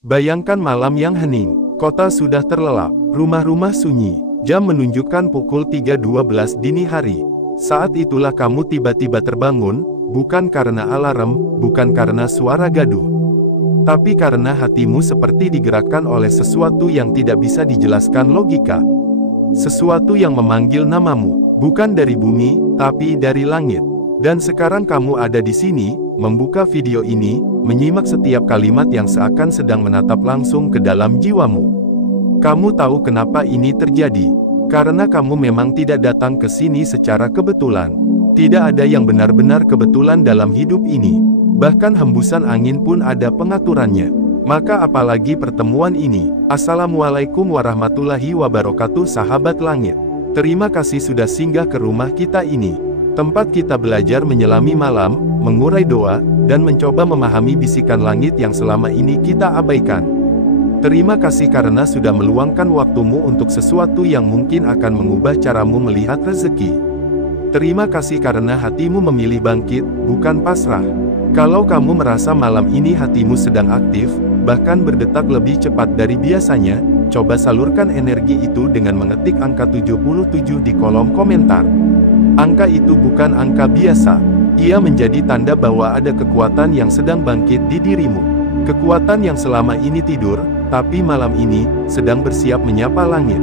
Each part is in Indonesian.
Bayangkan malam yang hening, kota sudah terlelap, rumah-rumah sunyi, jam menunjukkan pukul 3.12 dini hari. Saat itulah kamu tiba-tiba terbangun, bukan karena alarm, bukan karena suara gaduh, tapi karena hatimu seperti digerakkan oleh sesuatu yang tidak bisa dijelaskan logika. Sesuatu yang memanggil namamu, bukan dari bumi, tapi dari langit. Dan sekarang kamu ada di sini, membuka video ini, menyimak setiap kalimat yang seakan sedang menatap langsung ke dalam jiwamu. Kamu tahu kenapa ini terjadi? Karena kamu memang tidak datang ke sini secara kebetulan. Tidak ada yang benar-benar kebetulan dalam hidup ini. Bahkan hembusan angin pun ada pengaturannya. Maka apalagi pertemuan ini. Assalamualaikum warahmatullahi wabarakatuh sahabat langit. Terima kasih sudah singgah ke rumah kita ini. Tempat kita belajar menyelami malam, mengurai doa, dan mencoba memahami bisikan langit yang selama ini kita abaikan. Terima kasih karena sudah meluangkan waktumu untuk sesuatu yang mungkin akan mengubah caramu melihat rezeki. Terima kasih karena hatimu memilih bangkit, bukan pasrah. Kalau kamu merasa malam ini hatimu sedang aktif, bahkan berdetak lebih cepat dari biasanya, coba salurkan energi itu dengan mengetik angka 77 di kolom komentar. Angka itu bukan angka biasa. Ia menjadi tanda bahwa ada kekuatan yang sedang bangkit di dirimu. Kekuatan yang selama ini tidur, tapi malam ini, sedang bersiap menyapa langit.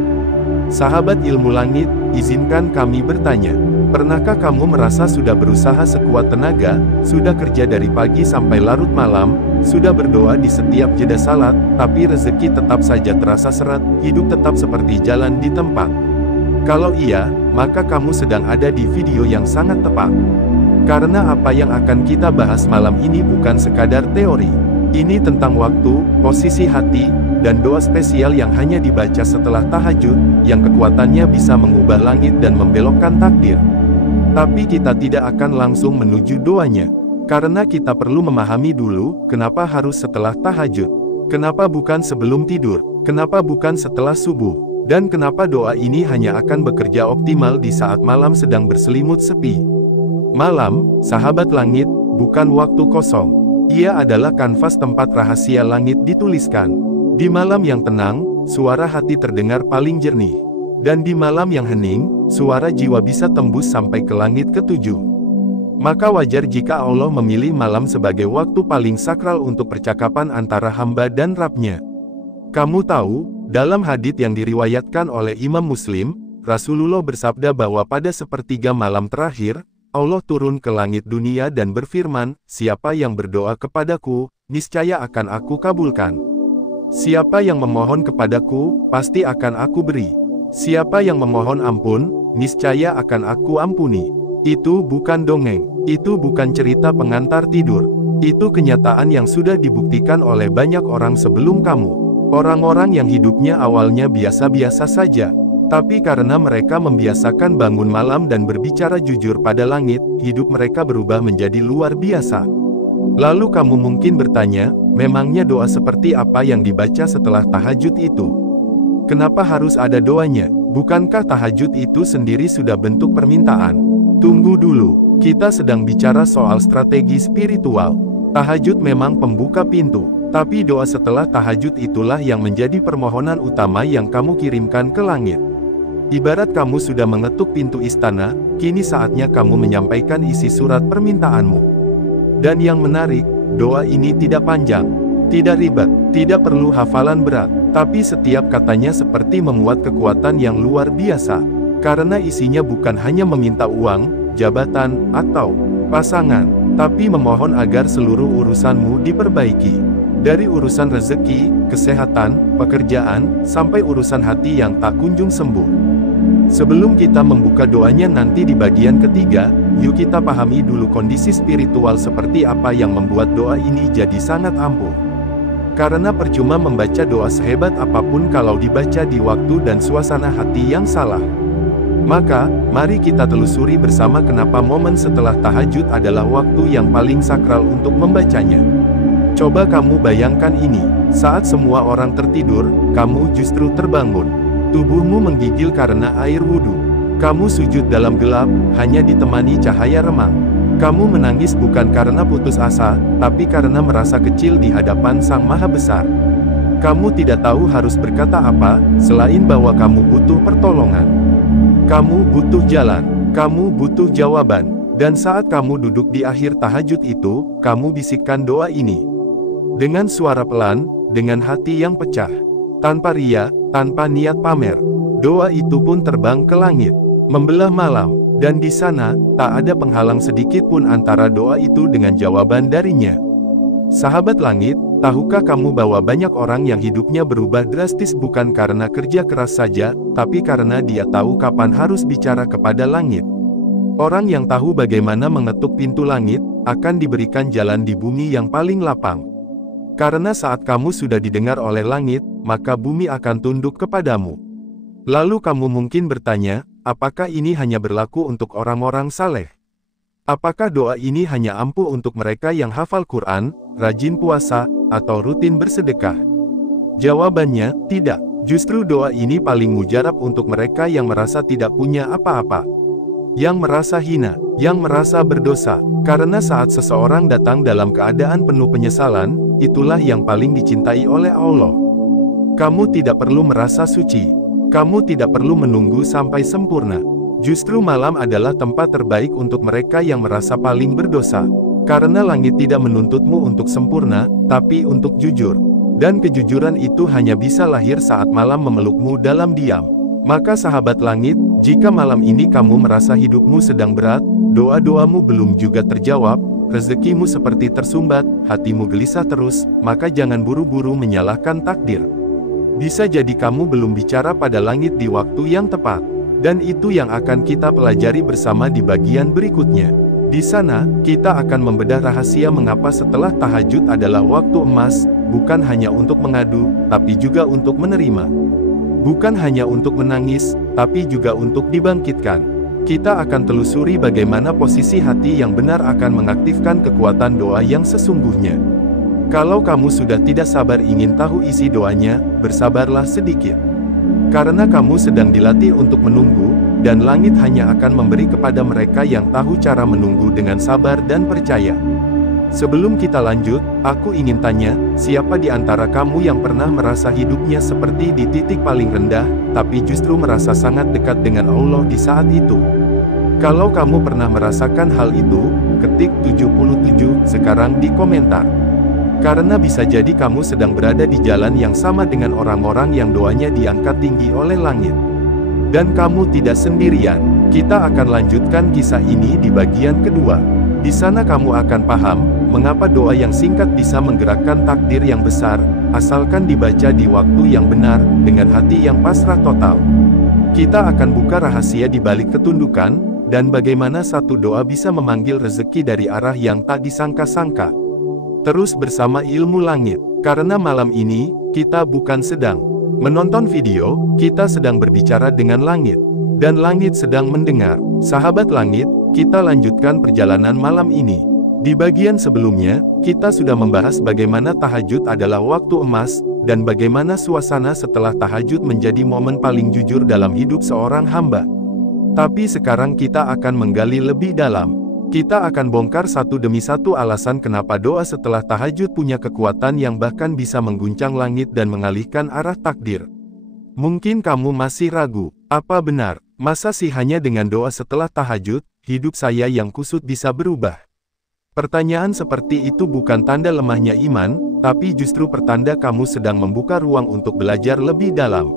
Sahabat ilmu langit, izinkan kami bertanya. Pernahkah kamu merasa sudah berusaha sekuat tenaga, sudah kerja dari pagi sampai larut malam, sudah berdoa di setiap jeda salat, tapi rezeki tetap saja terasa seret, hidup tetap seperti jalan di tempat? Kalau iya, maka kamu sedang ada di video yang sangat tepat. Karena apa yang akan kita bahas malam ini bukan sekadar teori. Ini tentang waktu, posisi hati, dan doa spesial yang hanya dibaca setelah tahajud, yang kekuatannya bisa mengubah langit dan membelokkan takdir. Tapi kita tidak akan langsung menuju doanya. Karena kita perlu memahami dulu, kenapa harus setelah tahajud. Kenapa bukan sebelum tidur? Kenapa bukan setelah subuh? Dan kenapa doa ini hanya akan bekerja optimal di saat malam sedang berselimut sepi? Malam, sahabat langit, bukan waktu kosong. Ia adalah kanvas tempat rahasia langit dituliskan. Di malam yang tenang, suara hati terdengar paling jernih. Dan di malam yang hening, suara jiwa bisa tembus sampai ke langit ketujuh. Maka wajar jika Allah memilih malam sebagai waktu paling sakral untuk percakapan antara hamba dan Rabb-Nya. Kamu tahu, dalam hadits yang diriwayatkan oleh Imam Muslim, Rasulullah bersabda bahwa pada sepertiga malam terakhir, Allah turun ke langit dunia dan berfirman, "Siapa yang berdoa kepadaku, niscaya akan aku kabulkan. Siapa yang memohon kepadaku, pasti akan aku beri. Siapa yang memohon ampun, niscaya akan aku ampuni." Itu bukan dongeng, itu bukan cerita pengantar tidur. Itu kenyataan yang sudah dibuktikan oleh banyak orang sebelum kamu. Orang-orang yang hidupnya awalnya biasa-biasa saja, tapi karena mereka membiasakan bangun malam dan berbicara jujur pada langit, hidup mereka berubah menjadi luar biasa. Lalu kamu mungkin bertanya, memangnya doa seperti apa yang dibaca setelah tahajud itu? Kenapa harus ada doanya? Bukankah tahajud itu sendiri sudah bentuk permintaan? Tunggu dulu, kita sedang bicara soal strategi spiritual. Tahajud memang pembuka pintu. Tapi doa setelah tahajud itulah yang menjadi permohonan utama yang kamu kirimkan ke langit. Ibarat kamu sudah mengetuk pintu istana, kini saatnya kamu menyampaikan isi surat permintaanmu. Dan yang menarik, doa ini tidak panjang, tidak ribet, tidak perlu hafalan berat, tapi setiap katanya seperti memuat kekuatan yang luar biasa. Karena isinya bukan hanya meminta uang, jabatan, atau pasangan, tapi memohon agar seluruh urusanmu diperbaiki. Dari urusan rezeki, kesehatan, pekerjaan, sampai urusan hati yang tak kunjung sembuh. Sebelum kita membuka doanya nanti di bagian ketiga, yuk kita pahami dulu kondisi spiritual seperti apa yang membuat doa ini jadi sangat ampuh. Karena percuma membaca doa sehebat apapun kalau dibaca di waktu dan suasana hati yang salah. Maka, mari kita telusuri bersama kenapa momen setelah tahajud adalah waktu yang paling sakral untuk membacanya. Coba kamu bayangkan ini, saat semua orang tertidur, kamu justru terbangun. Tubuhmu menggigil karena air wudhu. Kamu sujud dalam gelap, hanya ditemani cahaya remang. Kamu menangis bukan karena putus asa, tapi karena merasa kecil di hadapan Sang Maha Besar. Kamu tidak tahu harus berkata apa, selain bahwa kamu butuh pertolongan. Kamu butuh jalan, kamu butuh jawaban. Dan saat kamu duduk di akhir tahajud itu, kamu bisikkan doa ini. Dengan suara pelan, dengan hati yang pecah. Tanpa ria, tanpa niat pamer. Doa itu pun terbang ke langit, membelah malam, dan di sana, tak ada penghalang sedikit pun antara doa itu dengan jawaban darinya. Sahabat langit, tahukah kamu bahwa banyak orang yang hidupnya berubah drastis bukan karena kerja keras saja, tapi karena dia tahu kapan harus bicara kepada langit. Orang yang tahu bagaimana mengetuk pintu langit, akan diberikan jalan di bumi yang paling lapang. Karena saat kamu sudah didengar oleh langit, maka bumi akan tunduk kepadamu. Lalu kamu mungkin bertanya, apakah ini hanya berlaku untuk orang-orang saleh? Apakah doa ini hanya ampuh untuk mereka yang hafal Quran, rajin puasa, atau rutin bersedekah? Jawabannya, tidak. Justru doa ini paling mujarab untuk mereka yang merasa tidak punya apa-apa. Yang merasa hina, yang merasa berdosa. Karena saat seseorang datang dalam keadaan penuh penyesalan, itulah yang paling dicintai oleh Allah. Kamu tidak perlu merasa suci. Kamu tidak perlu menunggu sampai sempurna. Justru malam adalah tempat terbaik untuk mereka yang merasa paling berdosa. Karena langit tidak menuntutmu untuk sempurna, tapi untuk jujur. Dan kejujuran itu hanya bisa lahir saat malam memelukmu dalam diam. Maka sahabat langit, jika malam ini kamu merasa hidupmu sedang berat, doa-doamu belum juga terjawab, rezekimu seperti tersumbat, hatimu gelisah terus, maka jangan buru-buru menyalahkan takdir. Bisa jadi kamu belum bicara pada langit di waktu yang tepat. Dan itu yang akan kita pelajari bersama di bagian berikutnya. Di sana, kita akan membedah rahasia mengapa setelah tahajud adalah waktu emas, bukan hanya untuk mengadu, tapi juga untuk menerima. Bukan hanya untuk menangis, tapi juga untuk dibangkitkan. Kita akan telusuri bagaimana posisi hati yang benar akan mengaktifkan kekuatan doa yang sesungguhnya. Kalau kamu sudah tidak sabar ingin tahu isi doanya, bersabarlah sedikit. Karena kamu sedang dilatih untuk menunggu, dan langit hanya akan memberi kepada mereka yang tahu cara menunggu dengan sabar dan percaya. Sebelum kita lanjut, aku ingin tanya, siapa di antara kamu yang pernah merasa hidupnya seperti di titik paling rendah, tapi justru merasa sangat dekat dengan Allah di saat itu? Kalau kamu pernah merasakan hal itu, ketik 77 sekarang di komentar. Karena bisa jadi kamu sedang berada di jalan yang sama dengan orang-orang yang doanya diangkat tinggi oleh langit. Dan kamu tidak sendirian. Kita akan lanjutkan kisah ini di bagian kedua. Di sana kamu akan paham, mengapa doa yang singkat bisa menggerakkan takdir yang besar, asalkan dibaca di waktu yang benar, dengan hati yang pasrah total. Kita akan buka rahasia di balik ketundukan, dan bagaimana satu doa bisa memanggil rezeki dari arah yang tak disangka-sangka. Terus bersama Ilmu Langit, karena malam ini, kita bukan sedang menonton video, kita sedang berbicara dengan langit. Dan langit sedang mendengar. Sahabat langit, kita lanjutkan perjalanan malam ini. Di bagian sebelumnya, kita sudah membahas bagaimana tahajud adalah waktu emas, dan bagaimana suasana setelah tahajud menjadi momen paling jujur dalam hidup seorang hamba. Tapi sekarang kita akan menggali lebih dalam. Kita akan bongkar satu demi satu alasan kenapa doa setelah tahajud punya kekuatan yang bahkan bisa mengguncang langit dan mengalihkan arah takdir. Mungkin kamu masih ragu, apa benar, masa sih hanya dengan doa setelah tahajud, hidup saya yang kusut bisa berubah? Pertanyaan seperti itu bukan tanda lemahnya iman, tapi justru pertanda kamu sedang membuka ruang untuk belajar lebih dalam.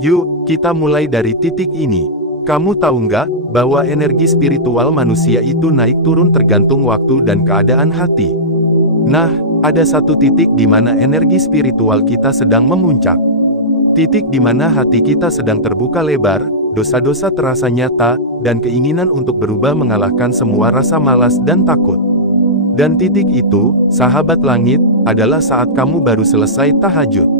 Yuk, kita mulai dari titik ini. Kamu tahu nggak, bahwa energi spiritual manusia itu naik turun tergantung waktu dan keadaan hati. Nah, ada satu titik di mana energi spiritual kita sedang memuncak. Titik di mana hati kita sedang terbuka lebar, dosa-dosa terasa nyata, dan keinginan untuk berubah mengalahkan semua rasa malas dan takut. Dan titik itu, sahabat langit, adalah saat kamu baru selesai tahajud.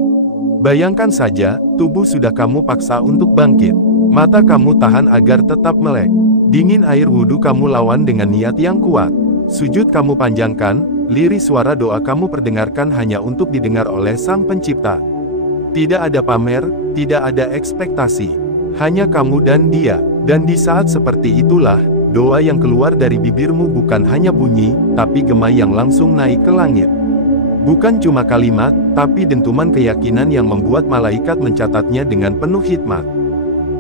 Bayangkan saja, tubuh sudah kamu paksa untuk bangkit. Mata kamu tahan agar tetap melek. Dingin air wudhu kamu lawan dengan niat yang kuat. Sujud kamu panjangkan, lirih suara doa kamu perdengarkan hanya untuk didengar oleh Sang Pencipta. Tidak ada pamer, tidak ada ekspektasi. Hanya kamu dan Dia. Dan di saat seperti itulah, doa yang keluar dari bibirmu bukan hanya bunyi, tapi gema yang langsung naik ke langit. Bukan cuma kalimat, tapi dentuman keyakinan yang membuat malaikat mencatatnya dengan penuh hikmat.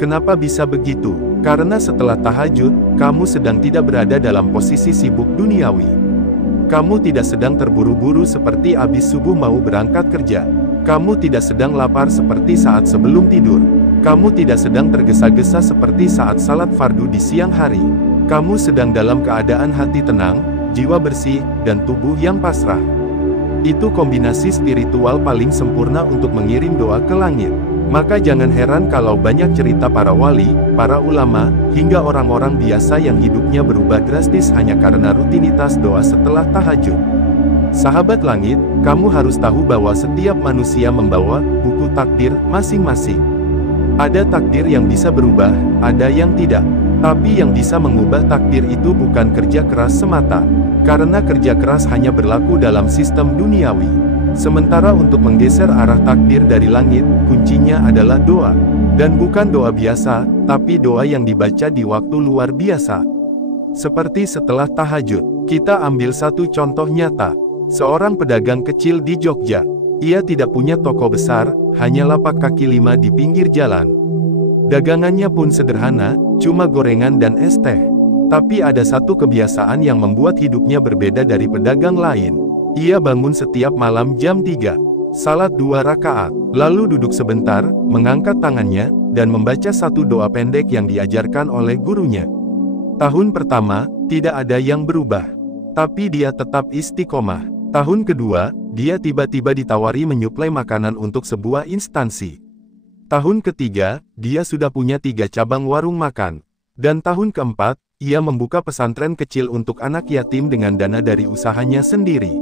Kenapa bisa begitu? Karena setelah tahajud, kamu sedang tidak berada dalam posisi sibuk duniawi. Kamu tidak sedang terburu-buru seperti abis subuh mau berangkat kerja. Kamu tidak sedang lapar seperti saat sebelum tidur. Kamu tidak sedang tergesa-gesa seperti saat salat fardu di siang hari. Kamu sedang dalam keadaan hati tenang, jiwa bersih, dan tubuh yang pasrah. Itu kombinasi spiritual paling sempurna untuk mengirim doa ke langit. Maka jangan heran kalau banyak cerita para wali, para ulama, hingga orang-orang biasa yang hidupnya berubah drastis hanya karena rutinitas doa setelah tahajud. Sahabat langit, kamu harus tahu bahwa setiap manusia membawa buku takdir masing-masing. Ada takdir yang bisa berubah, ada yang tidak. Tapi yang bisa mengubah takdir itu bukan kerja keras semata. Karena kerja keras hanya berlaku dalam sistem duniawi. Sementara untuk menggeser arah takdir dari langit, kuncinya adalah doa. Dan bukan doa biasa, tapi doa yang dibaca di waktu luar biasa. Seperti setelah tahajud, kita ambil satu contoh nyata. Seorang pedagang kecil di Jogja. Ia tidak punya toko besar, hanya lapak kaki lima di pinggir jalan. Dagangannya pun sederhana, cuma gorengan dan es teh. Tapi ada satu kebiasaan yang membuat hidupnya berbeda dari pedagang lain. Ia bangun setiap malam jam 3, salat 2 rakaat, lalu duduk sebentar, mengangkat tangannya, dan membaca satu doa pendek yang diajarkan oleh gurunya. Tahun pertama, tidak ada yang berubah. Tapi dia tetap istiqomah. Tahun kedua, dia tiba-tiba ditawari menyuplai makanan untuk sebuah instansi. Tahun ketiga, dia sudah punya 3 cabang warung makan. Dan tahun keempat, ia membuka pesantren kecil untuk anak yatim dengan dana dari usahanya sendiri.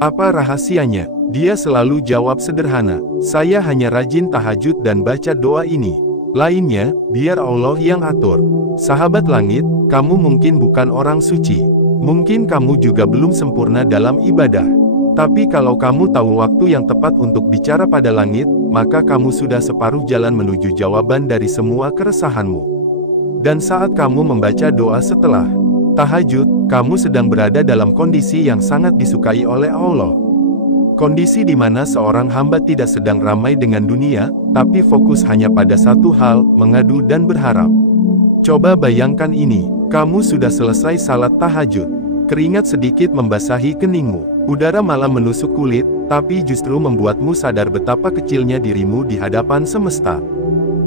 Apa rahasianya? Dia selalu jawab sederhana, saya hanya rajin tahajud dan baca doa ini. Lainnya, biar Allah yang atur. Sahabat langit, kamu mungkin bukan orang suci. Mungkin kamu juga belum sempurna dalam ibadah. Tapi kalau kamu tahu waktu yang tepat untuk bicara pada langit, maka kamu sudah separuh jalan menuju jawaban dari semua keresahanmu. Dan saat kamu membaca doa setelah tahajud, kamu sedang berada dalam kondisi yang sangat disukai oleh Allah. Kondisi di mana seorang hamba tidak sedang ramai dengan dunia, tapi fokus hanya pada satu hal, mengadu dan berharap. Coba bayangkan ini, kamu sudah selesai salat tahajud. Keringat sedikit membasahi keningmu. Udara malam menusuk kulit, tapi justru membuatmu sadar betapa kecilnya dirimu di hadapan semesta.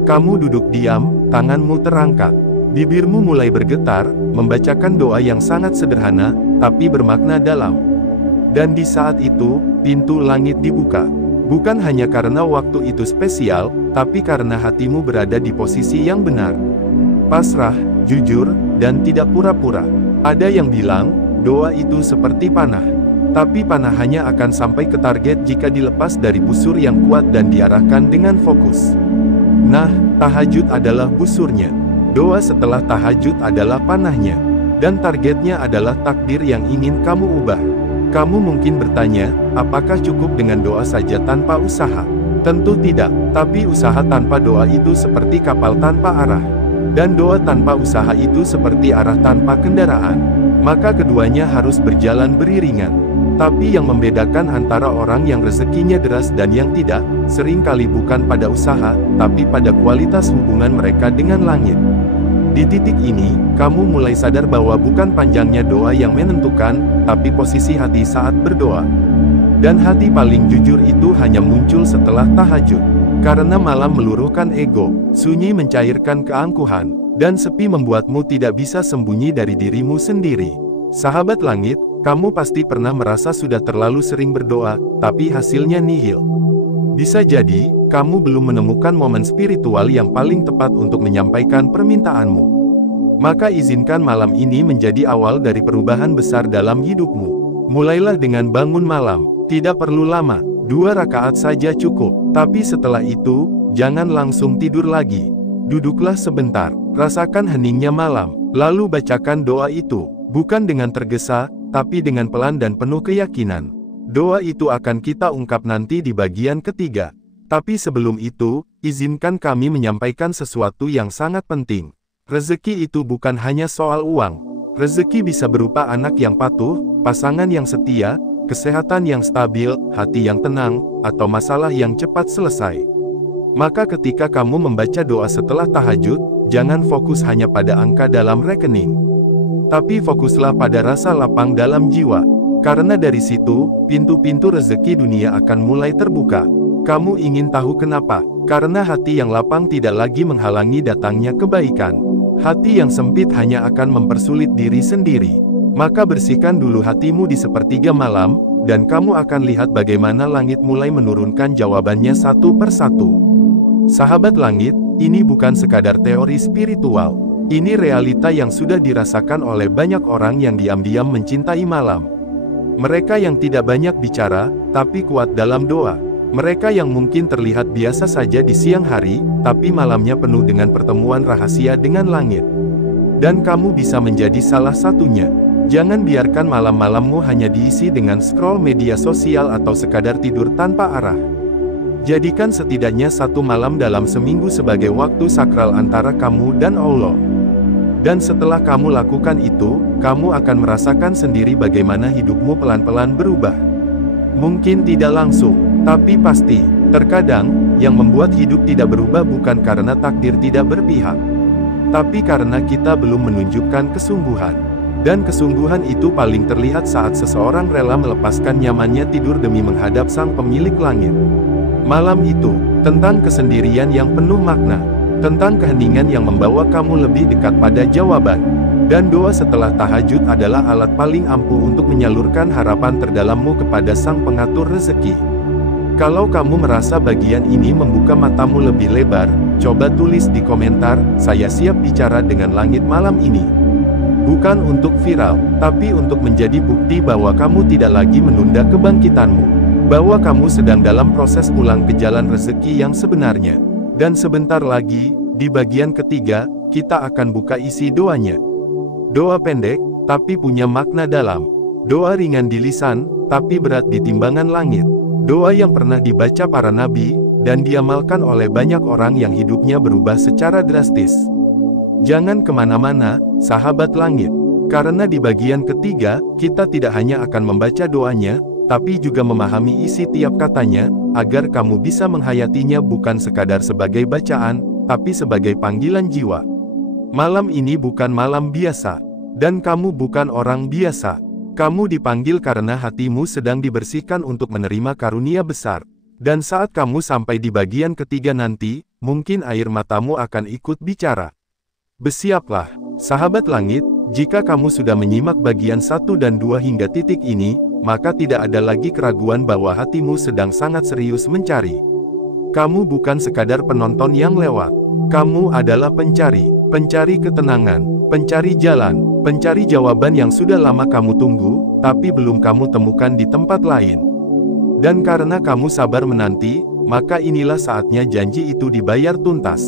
Kamu duduk diam, tanganmu terangkat. Bibirmu mulai bergetar, membacakan doa yang sangat sederhana, tapi bermakna dalam. Dan di saat itu, pintu langit dibuka. Bukan hanya karena waktu itu spesial, tapi karena hatimu berada di posisi yang benar. Pasrah, jujur, dan tidak pura-pura. Ada yang bilang, doa itu seperti panah. Tapi panah hanya akan sampai ke target jika dilepas dari busur yang kuat dan diarahkan dengan fokus. Nah, tahajud adalah busurnya. Doa setelah tahajud adalah panahnya. Dan targetnya adalah takdir yang ingin kamu ubah. Kamu mungkin bertanya, apakah cukup dengan doa saja tanpa usaha? Tentu tidak, tapi usaha tanpa doa itu seperti kapal tanpa arah. Dan doa tanpa usaha itu seperti arah tanpa kendaraan. Maka keduanya harus berjalan beriringan. Tapi yang membedakan antara orang yang rezekinya deras dan yang tidak, seringkali bukan pada usaha, tapi pada kualitas hubungan mereka dengan langit. Di titik ini, kamu mulai sadar bahwa bukan panjangnya doa yang menentukan, tapi posisi hati saat berdoa. Dan hati paling jujur itu hanya muncul setelah tahajud. Karena malam meluruhkan ego, sunyi mencairkan keangkuhan, dan sepi membuatmu tidak bisa sembunyi dari dirimu sendiri. Sahabat langit, kamu pasti pernah merasa sudah terlalu sering berdoa, tapi hasilnya nihil. Bisa jadi, kamu belum menemukan momen spiritual yang paling tepat untuk menyampaikan permintaanmu. Maka izinkan malam ini menjadi awal dari perubahan besar dalam hidupmu. Mulailah dengan bangun malam, tidak perlu lama, 2 rakaat saja cukup. Tapi setelah itu, jangan langsung tidur lagi. Duduklah sebentar, rasakan heningnya malam, lalu bacakan doa itu, bukan dengan tergesa, tapi dengan pelan dan penuh keyakinan. Doa itu akan kita ungkap nanti di bagian ketiga. Tapi sebelum itu, izinkan kami menyampaikan sesuatu yang sangat penting. Rezeki itu bukan hanya soal uang. Rezeki bisa berupa anak yang patuh, pasangan yang setia, kesehatan yang stabil, hati yang tenang, atau masalah yang cepat selesai. Maka ketika kamu membaca doa setelah tahajud, jangan fokus hanya pada angka dalam rekening. Tapi fokuslah pada rasa lapang dalam jiwa. Karena dari situ, pintu-pintu rezeki dunia akan mulai terbuka. Kamu ingin tahu kenapa? Karena hati yang lapang tidak lagi menghalangi datangnya kebaikan. Hati yang sempit hanya akan mempersulit diri sendiri. Maka bersihkan dulu hatimu di sepertiga malam, dan kamu akan lihat bagaimana langit mulai menurunkan jawabannya satu persatu. Sahabat langit, ini bukan sekadar teori spiritual. Ini realita yang sudah dirasakan oleh banyak orang yang diam-diam mencintai malam. Mereka yang tidak banyak bicara, tapi kuat dalam doa. Mereka yang mungkin terlihat biasa saja di siang hari, tapi malamnya penuh dengan pertemuan rahasia dengan langit. Dan kamu bisa menjadi salah satunya. Jangan biarkan malam-malammu hanya diisi dengan scroll media sosial atau sekadar tidur tanpa arah. Jadikan setidaknya satu malam dalam seminggu sebagai waktu sakral antara kamu dan Allah. Dan setelah kamu lakukan itu, kamu akan merasakan sendiri bagaimana hidupmu pelan-pelan berubah. Mungkin tidak langsung, tapi pasti. Terkadang, yang membuat hidup tidak berubah bukan karena takdir tidak berpihak, tapi karena kita belum menunjukkan kesungguhan. Dan kesungguhan itu paling terlihat saat seseorang rela melepaskan nyamannya tidur demi menghadap sang pemilik langit. Malam itu, tentang kesendirian yang penuh makna, tentang keheningan yang membawa kamu lebih dekat pada jawaban. Dan doa setelah tahajud adalah alat paling ampuh untuk menyalurkan harapan terdalammu kepada sang pengatur rezeki. Kalau kamu merasa bagian ini membuka matamu lebih lebar, coba tulis di komentar, "Saya siap bicara dengan langit malam ini." Bukan untuk viral, tapi untuk menjadi bukti bahwa kamu tidak lagi menunda kebangkitanmu. Bahwa kamu sedang dalam proses pulang ke jalan rezeki yang sebenarnya. Dan sebentar lagi, di bagian ketiga, kita akan buka isi doanya. Doa pendek, tapi punya makna dalam. Doa ringan di lisan, tapi berat di timbangan langit. Doa yang pernah dibaca para nabi, dan diamalkan oleh banyak orang yang hidupnya berubah secara drastis. Jangan kemana-mana, sahabat langit. Karena di bagian ketiga, kita tidak hanya akan membaca doanya, tapi juga memahami isi tiap katanya, agar kamu bisa menghayatinya bukan sekadar sebagai bacaan, tapi sebagai panggilan jiwa. Malam ini bukan malam biasa, dan kamu bukan orang biasa. Kamu dipanggil karena hatimu sedang dibersihkan untuk menerima karunia besar. Dan saat kamu sampai di bagian ketiga nanti, mungkin air matamu akan ikut bicara. Bersiaplah, sahabat langit, jika kamu sudah menyimak bagian 1 dan 2 hingga titik ini, maka tidak ada lagi keraguan bahwa hatimu sedang sangat serius mencari. Kamu bukan sekadar penonton yang lewat. Kamu adalah pencari. Pencari ketenangan, pencari jalan, pencari jawaban yang sudah lama kamu tunggu, tapi belum kamu temukan di tempat lain. Dan karena kamu sabar menanti, maka inilah saatnya janji itu dibayar tuntas.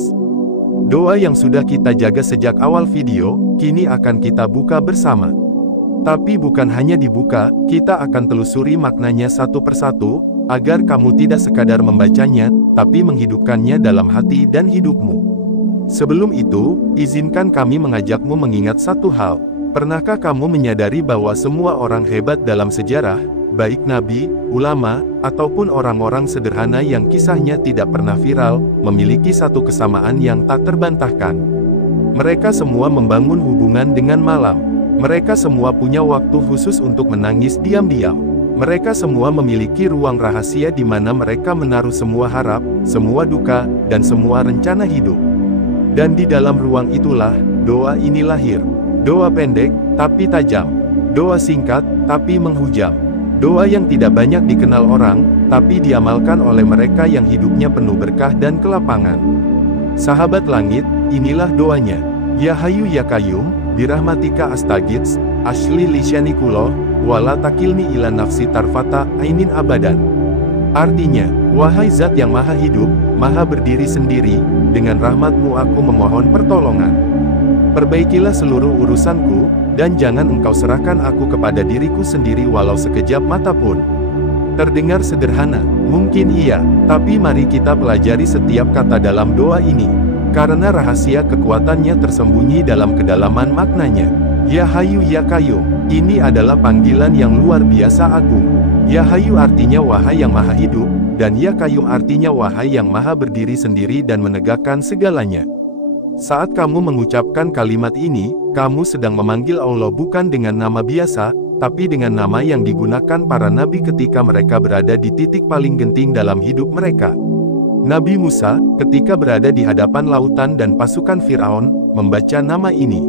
Doa yang sudah kita jaga sejak awal video, kini akan kita buka bersama. Tapi bukan hanya dibuka, kita akan telusuri maknanya satu persatu, agar kamu tidak sekadar membacanya, tapi menghidupkannya dalam hati dan hidupmu. Sebelum itu, izinkan kami mengajakmu mengingat satu hal. Pernahkah kamu menyadari bahwa semua orang hebat dalam sejarah, baik nabi, ulama, ataupun orang-orang sederhana yang kisahnya tidak pernah viral, memiliki satu kesamaan yang tak terbantahkan? Mereka semua membangun hubungan dengan malam. Mereka semua punya waktu khusus untuk menangis diam-diam. Mereka semua memiliki ruang rahasia di mana mereka menaruh semua harap, semua duka, dan semua rencana hidup. Dan di dalam ruang itulah, doa ini lahir. Doa pendek, tapi tajam. Doa singkat, tapi menghujam. Doa yang tidak banyak dikenal orang, tapi diamalkan oleh mereka yang hidupnya penuh berkah dan kelapangan. Sahabat langit, inilah doanya. Ya Hayyu Ya Qayyum, birahmatika astaghits, asli lisyanikullah, wala takilni ila nafsi tarfata ainin abadan. Artinya, wahai zat yang maha hidup, maha berdiri sendiri, dengan rahmatmu aku memohon pertolongan. Perbaikilah seluruh urusanku, dan jangan engkau serahkan aku kepada diriku sendiri walau sekejap mata pun. Terdengar sederhana, mungkin iya, tapi mari kita pelajari setiap kata dalam doa ini. Karena rahasia kekuatannya tersembunyi dalam kedalaman maknanya. Ya Hayyu Ya Qayyum, ini adalah panggilan yang luar biasa agung. Ya Hayu artinya wahai yang maha hidup, dan Ya Qayyum artinya wahai yang maha berdiri sendiri dan menegakkan segalanya. Saat kamu mengucapkan kalimat ini, kamu sedang memanggil Allah bukan dengan nama biasa, tapi dengan nama yang digunakan para nabi ketika mereka berada di titik paling genting dalam hidup mereka. Nabi Musa, ketika berada di hadapan lautan dan pasukan Firaun, membaca nama ini.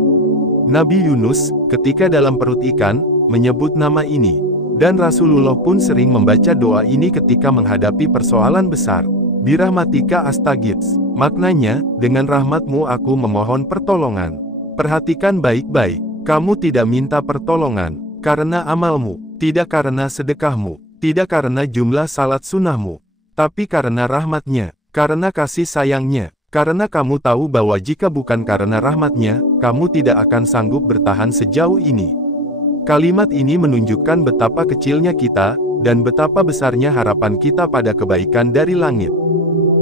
Nabi Yunus, ketika dalam perut ikan, menyebut nama ini. Dan Rasulullah pun sering membaca doa ini ketika menghadapi persoalan besar. Birahmatika astaghits. Maknanya, dengan rahmatmu aku memohon pertolongan. Perhatikan baik-baik, kamu tidak minta pertolongan karena amalmu, tidak karena sedekahmu, tidak karena jumlah salat sunnahmu, tapi karena rahmatnya, karena kasih sayangnya, karena kamu tahu bahwa jika bukan karena rahmatnya, kamu tidak akan sanggup bertahan sejauh ini. Kalimat ini menunjukkan betapa kecilnya kita, dan betapa besarnya harapan kita pada kebaikan dari langit.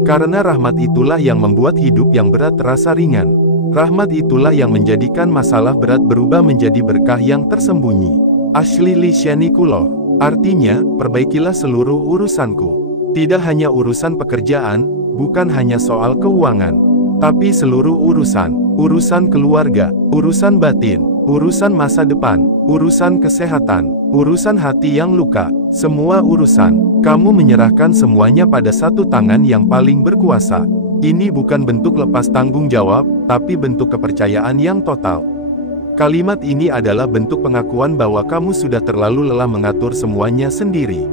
Karena rahmat itulah yang membuat hidup yang berat terasa ringan. Rahmat itulah yang menjadikan masalah berat berubah menjadi berkah yang tersembunyi. Ashley Lishanikuloh, artinya, perbaikilah seluruh urusanku. Tidak hanya urusan pekerjaan, bukan hanya soal keuangan, tapi seluruh urusan keluarga, urusan batin, urusan masa depan, urusan kesehatan, urusan hati yang luka, semua urusan, kamu menyerahkan semuanya pada satu tangan yang paling berkuasa. Ini bukan bentuk lepas tanggung jawab, tapi bentuk kepercayaan yang total. Kalimat ini adalah bentuk pengakuan bahwa kamu sudah terlalu lelah mengatur semuanya sendiri.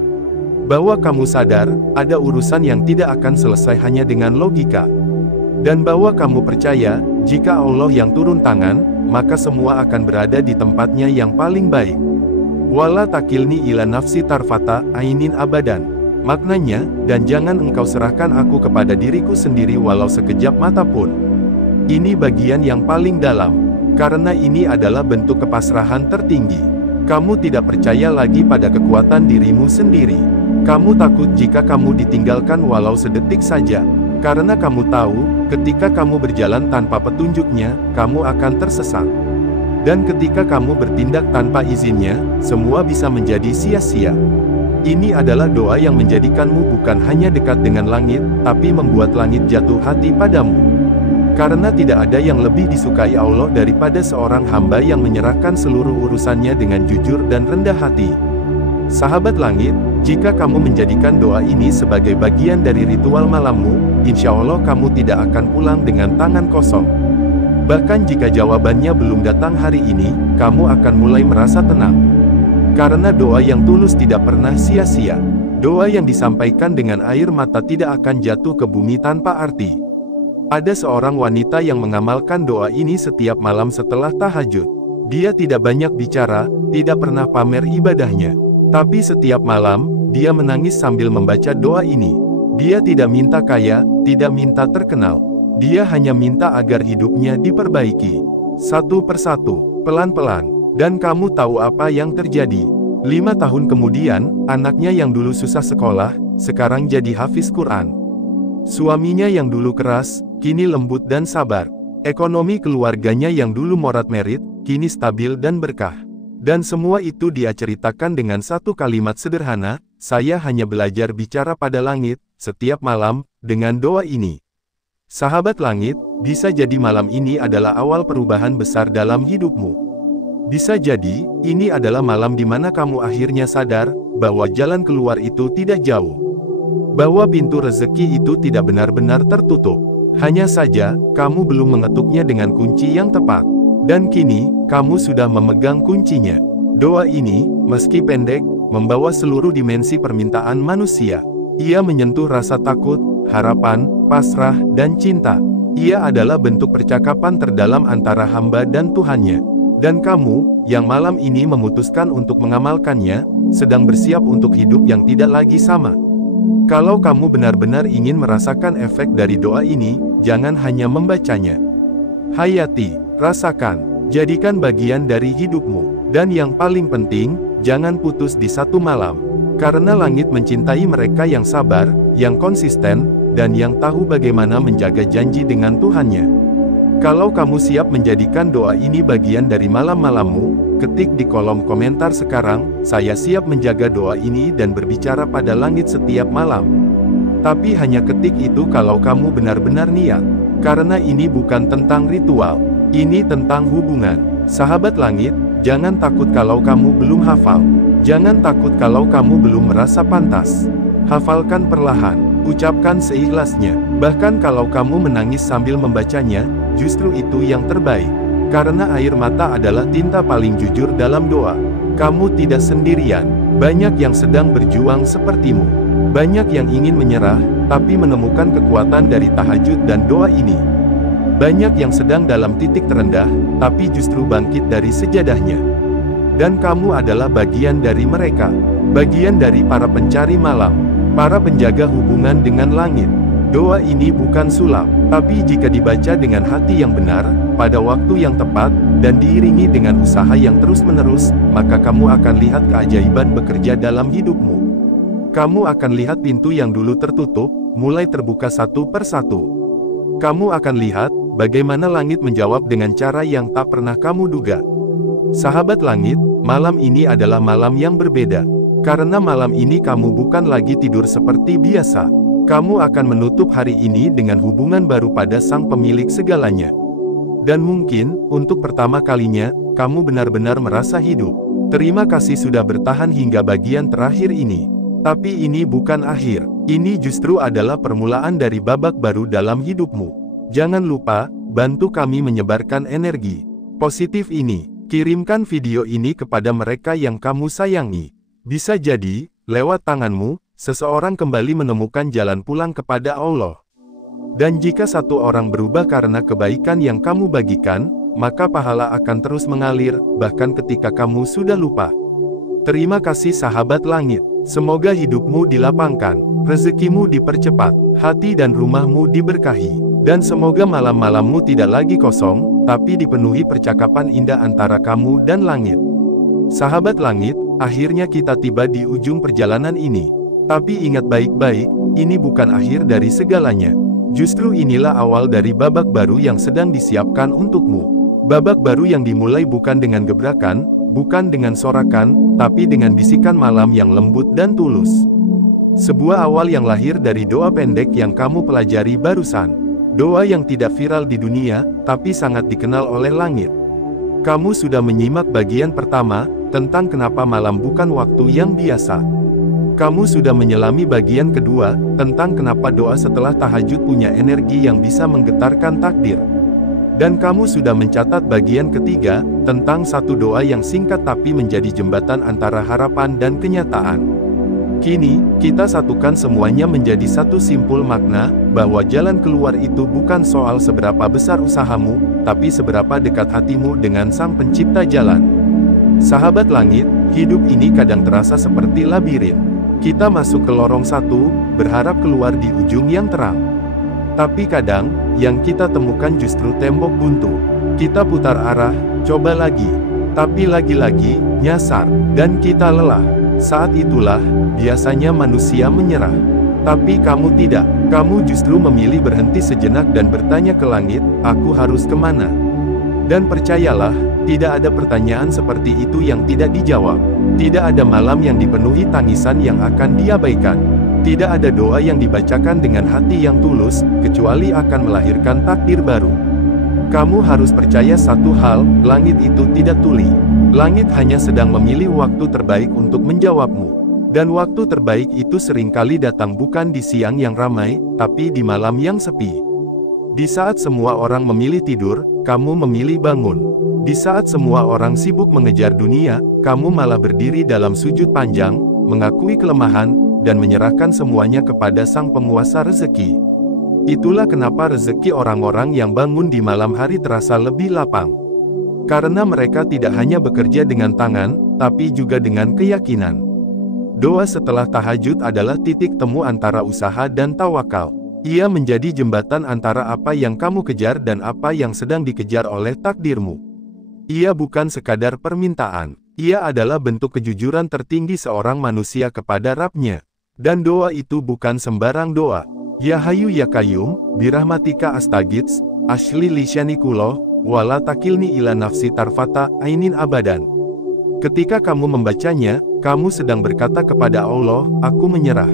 Bahwa kamu sadar, ada urusan yang tidak akan selesai hanya dengan logika. Dan bahwa kamu percaya, jika Allah yang turun tangan, maka semua akan berada di tempatnya yang paling baik. Wala takilni ila nafsi tarfata ainin abadan. Maknanya, dan jangan engkau serahkan aku kepada diriku sendiri walau sekejap mata pun. Ini bagian yang paling dalam, karena ini adalah bentuk kepasrahan tertinggi. Kamu tidak percaya lagi pada kekuatan dirimu sendiri. Kamu takut jika kamu ditinggalkan walau sedetik saja. Karena kamu tahu, ketika kamu berjalan tanpa petunjuknya, kamu akan tersesat. Dan ketika kamu bertindak tanpa izinnya, semua bisa menjadi sia-sia. Ini adalah doa yang menjadikanmu bukan hanya dekat dengan langit, tapi membuat langit jatuh hati padamu. Karena tidak ada yang lebih disukai Allah daripada seorang hamba yang menyerahkan seluruh urusannya dengan jujur dan rendah hati. Sahabat langit, jika kamu menjadikan doa ini sebagai bagian dari ritual malammu, insya Allah kamu tidak akan pulang dengan tangan kosong. Bahkan jika jawabannya belum datang hari ini, kamu akan mulai merasa tenang. Karena doa yang tulus tidak pernah sia-sia. Doa yang disampaikan dengan air mata tidak akan jatuh ke bumi tanpa arti. Ada seorang wanita yang mengamalkan doa ini setiap malam setelah tahajud. Dia tidak banyak bicara, tidak pernah pamer ibadahnya. Tapi setiap malam, dia menangis sambil membaca doa ini. Dia tidak minta kaya, tidak minta terkenal. Dia hanya minta agar hidupnya diperbaiki. Satu persatu, pelan-pelan. Dan kamu tahu apa yang terjadi? 5 tahun kemudian, anaknya yang dulu susah sekolah, sekarang jadi hafiz Quran. Suaminya yang dulu keras, kini lembut dan sabar. Ekonomi keluarganya yang dulu morat-merit, kini stabil dan berkah. Dan semua itu dia ceritakan dengan satu kalimat sederhana, saya hanya belajar bicara pada langit, setiap malam, dengan doa ini. Sahabat langit, bisa jadi malam ini adalah awal perubahan besar dalam hidupmu. Bisa jadi, ini adalah malam di mana kamu akhirnya sadar, bahwa jalan keluar itu tidak jauh. Bahwa pintu rezeki itu tidak benar-benar tertutup. Hanya saja, kamu belum mengetuknya dengan kunci yang tepat. Dan kini, kamu sudah memegang kuncinya. Doa ini, meski pendek, membawa seluruh dimensi permintaan manusia. Ia menyentuh rasa takut, harapan, pasrah, dan cinta. Ia adalah bentuk percakapan terdalam antara hamba dan Tuhannya. Dan kamu, yang malam ini memutuskan untuk mengamalkannya, sedang bersiap untuk hidup yang tidak lagi sama. Kalau kamu benar-benar ingin merasakan efek dari doa ini, jangan hanya membacanya. Hayati, rasakan, jadikan bagian dari hidupmu. Dan yang paling penting, jangan putus di satu malam. Karena langit mencintai mereka yang sabar, yang konsisten, dan yang tahu bagaimana menjaga janji dengan Tuhannya. Kalau kamu siap menjadikan doa ini bagian dari malam-malammu, ketik di kolom komentar sekarang, "Saya siap menjaga doa ini dan berbicara pada langit setiap malam." Tapi hanya ketik itu kalau kamu benar-benar niat. Karena ini bukan tentang ritual. Ini tentang hubungan. Sahabat langit, jangan takut kalau kamu belum hafal. Jangan takut kalau kamu belum merasa pantas. Hafalkan perlahan, ucapkan seikhlasnya. Bahkan kalau kamu menangis sambil membacanya, justru itu yang terbaik. Karena air mata adalah tinta paling jujur dalam doa. Kamu tidak sendirian. Banyak yang sedang berjuang sepertimu. Banyak yang ingin menyerah, tapi menemukan kekuatan dari tahajud dan doa ini. Banyak yang sedang dalam titik terendah, tapi justru bangkit dari sejadahnya. Dan kamu adalah bagian dari mereka. Bagian dari para pencari malam. Para penjaga hubungan dengan langit. Doa ini bukan sulap, tapi jika dibaca dengan hati yang benar, pada waktu yang tepat, dan diiringi dengan usaha yang terus-menerus, maka kamu akan lihat keajaiban bekerja dalam hidupmu. Kamu akan lihat pintu yang dulu tertutup, mulai terbuka satu persatu. Kamu akan lihat, bagaimana langit menjawab dengan cara yang tak pernah kamu duga. Sahabat langit, malam ini adalah malam yang berbeda. Karena malam ini kamu bukan lagi tidur seperti biasa. Kamu akan menutup hari ini dengan hubungan baru pada Sang Pemilik segalanya. Dan mungkin, untuk pertama kalinya, kamu benar-benar merasa hidup. Terima kasih sudah bertahan hingga bagian terakhir ini. Tapi ini bukan akhir. Ini justru adalah permulaan dari babak baru dalam hidupmu. Jangan lupa, bantu kami menyebarkan energi positif ini. Kirimkan video ini kepada mereka yang kamu sayangi. Bisa jadi, lewat tanganmu, seseorang kembali menemukan jalan pulang kepada Allah. Dan jika satu orang berubah karena kebaikan yang kamu bagikan, maka pahala akan terus mengalir, bahkan ketika kamu sudah lupa. Terima kasih sahabat langit. Semoga hidupmu dilapangkan, rezekimu dipercepat, hati dan rumahmu diberkahi. Dan semoga malam-malammu tidak lagi kosong, tapi dipenuhi percakapan indah antara kamu dan langit. Sahabat langit, akhirnya kita tiba di ujung perjalanan ini. Tapi ingat baik-baik, ini bukan akhir dari segalanya. Justru inilah awal dari babak baru yang sedang disiapkan untukmu. Babak baru yang dimulai bukan dengan gebrakan, bukan dengan sorakan, tapi dengan bisikan malam yang lembut dan tulus. Sebuah awal yang lahir dari doa pendek yang kamu pelajari barusan. Doa yang tidak viral di dunia, tapi sangat dikenal oleh langit. Kamu sudah menyimak bagian pertama, tentang kenapa malam bukan waktu yang biasa. Kamu sudah menyelami bagian kedua, tentang kenapa doa setelah tahajud punya energi yang bisa menggetarkan takdir. Dan kamu sudah mencatat bagian ketiga, tentang satu doa yang singkat tapi menjadi jembatan antara harapan dan kenyataan. Kini, kita satukan semuanya menjadi satu simpul makna, bahwa jalan keluar itu bukan soal seberapa besar usahamu, tapi seberapa dekat hatimu dengan Sang Pencipta jalan. Sahabat langit, hidup ini kadang terasa seperti labirin. Kita masuk ke lorong satu, berharap keluar di ujung yang terang. Tapi kadang, yang kita temukan justru tembok buntu. Kita putar arah, coba lagi. Tapi lagi-lagi, nyasar, dan kita lelah. Saat itulah, biasanya manusia menyerah. Tapi kamu tidak. Kamu justru memilih berhenti sejenak dan bertanya ke langit, "Aku harus kemana?" Dan percayalah, tidak ada pertanyaan seperti itu yang tidak dijawab. Tidak ada malam yang dipenuhi tangisan yang akan diabaikan. Tidak ada doa yang dibacakan dengan hati yang tulus, kecuali akan melahirkan takdir baru. Kamu harus percaya satu hal, langit itu tidak tuli. Langit hanya sedang memilih waktu terbaik untuk menjawabmu. Dan waktu terbaik itu seringkali datang bukan di siang yang ramai, tapi di malam yang sepi. Di saat semua orang memilih tidur, kamu memilih bangun. Di saat semua orang sibuk mengejar dunia, kamu malah berdiri dalam sujud panjang, mengakui kelemahan, dan menyerahkan semuanya kepada Sang Penguasa rezeki. Itulah kenapa rezeki orang-orang yang bangun di malam hari terasa lebih lapang. Karena mereka tidak hanya bekerja dengan tangan, tapi juga dengan keyakinan. Doa setelah tahajud adalah titik temu antara usaha dan tawakal. Ia menjadi jembatan antara apa yang kamu kejar dan apa yang sedang dikejar oleh takdirmu. Ia bukan sekadar permintaan. Ia adalah bentuk kejujuran tertinggi seorang manusia kepada Rabb-Nya. Dan doa itu bukan sembarang doa. Ya Hayu Ya Qayyum, birahmatika astaghits, Asli lisyanikuloh, wala takilni ila nafsi tarfata ainin abadan. Ketika kamu membacanya, kamu sedang berkata kepada Allah, aku menyerah.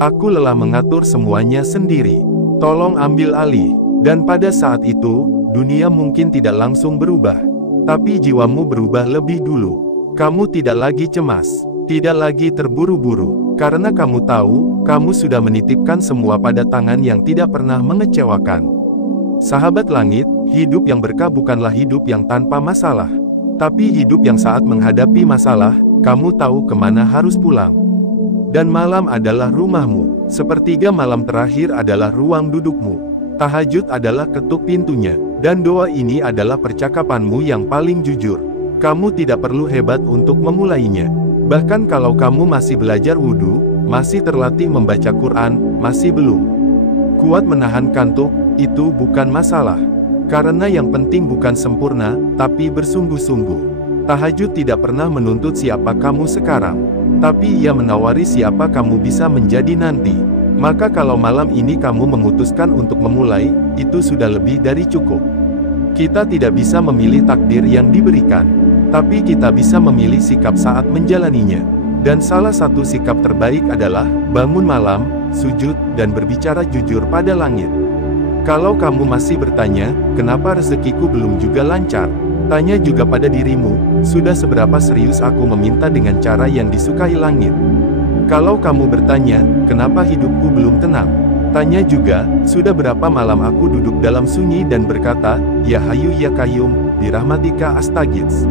Aku lelah mengatur semuanya sendiri. Tolong ambil alih. Dan pada saat itu, dunia mungkin tidak langsung berubah. Tapi jiwamu berubah lebih dulu. Kamu tidak lagi cemas, tidak lagi terburu-buru, karena kamu tahu, kamu sudah menitipkan semua pada tangan yang tidak pernah mengecewakan. Sahabat langit, hidup yang berkah bukanlah hidup yang tanpa masalah. Tapi hidup yang saat menghadapi masalah, kamu tahu kemana harus pulang. Dan malam adalah rumahmu, sepertiga malam terakhir adalah ruang dudukmu. Tahajud adalah ketuk pintunya, dan doa ini adalah percakapanmu yang paling jujur. Kamu tidak perlu hebat untuk memulainya. Bahkan kalau kamu masih belajar wudhu, masih terlatih membaca Quran, masih belum kuat menahan kantuk, itu bukan masalah. Karena yang penting bukan sempurna, tapi bersungguh-sungguh. Tahajud tidak pernah menuntut siapa kamu sekarang, tapi ia menawari siapa kamu bisa menjadi nanti. Maka kalau malam ini kamu memutuskan untuk memulai, itu sudah lebih dari cukup. Kita tidak bisa memilih takdir yang diberikan. Tapi kita bisa memilih sikap saat menjalaninya. Dan salah satu sikap terbaik adalah, bangun malam, sujud, dan berbicara jujur pada langit. Kalau kamu masih bertanya, kenapa rezekiku belum juga lancar? Tanya juga pada dirimu, sudah seberapa serius aku meminta dengan cara yang disukai langit? Kalau kamu bertanya, kenapa hidupku belum tenang? Tanya juga, sudah berapa malam aku duduk dalam sunyi dan berkata, Ya Hayu Ya Qayyum, birahmatika astaghits.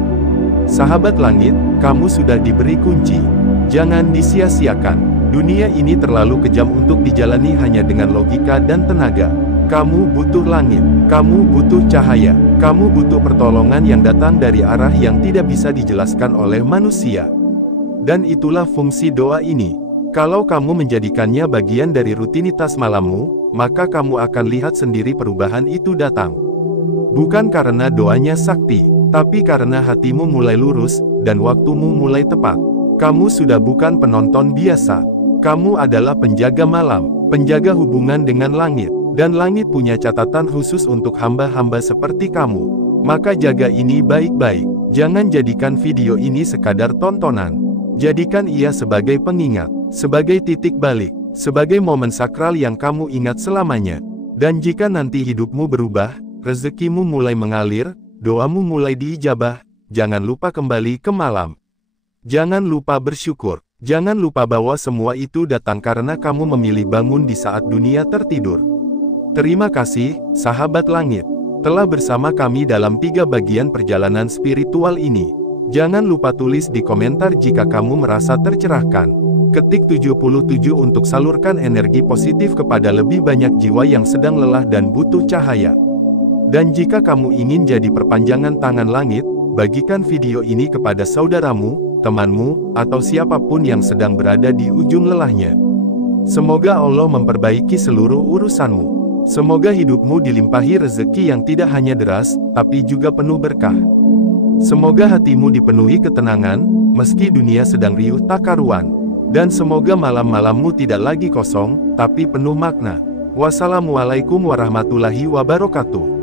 Sahabat langit, kamu sudah diberi kunci. Jangan disia-siakan. Dunia ini terlalu kejam untuk dijalani hanya dengan logika dan tenaga. Kamu butuh langit. Kamu butuh cahaya. Kamu butuh pertolongan yang datang dari arah yang tidak bisa dijelaskan oleh manusia. Dan itulah fungsi doa ini. Kalau kamu menjadikannya bagian dari rutinitas malammu, maka kamu akan lihat sendiri perubahan itu datang. Bukan karena doanya sakti, tapi karena hatimu mulai lurus, dan waktumu mulai tepat. Kamu sudah bukan penonton biasa. Kamu adalah penjaga malam, penjaga hubungan dengan langit. Dan langit punya catatan khusus untuk hamba-hamba seperti kamu. Maka jaga ini baik-baik. Jangan jadikan video ini sekadar tontonan. Jadikan ia sebagai pengingat, sebagai titik balik, sebagai momen sakral yang kamu ingat selamanya. Dan jika nanti hidupmu berubah, rezekimu mulai mengalir, doamu mulai diijabah, jangan lupa kembali ke malam. Jangan lupa bersyukur. Jangan lupa bahwa semua itu datang karena kamu memilih bangun di saat dunia tertidur. Terima kasih, sahabat langit, telah bersama kami dalam 3 bagian perjalanan spiritual ini. Jangan lupa tulis di komentar jika kamu merasa tercerahkan. Ketik 77 untuk salurkan energi positif kepada lebih banyak jiwa yang sedang lelah dan butuh cahaya. Dan jika kamu ingin jadi perpanjangan tangan langit, bagikan video ini kepada saudaramu, temanmu, atau siapapun yang sedang berada di ujung lelahnya. Semoga Allah memperbaiki seluruh urusanmu. Semoga hidupmu dilimpahi rezeki yang tidak hanya deras, tapi juga penuh berkah. Semoga hatimu dipenuhi ketenangan, meski dunia sedang riuh tak karuan. Dan semoga malam-malammu tidak lagi kosong, tapi penuh makna. Wassalamualaikum warahmatullahi wabarakatuh.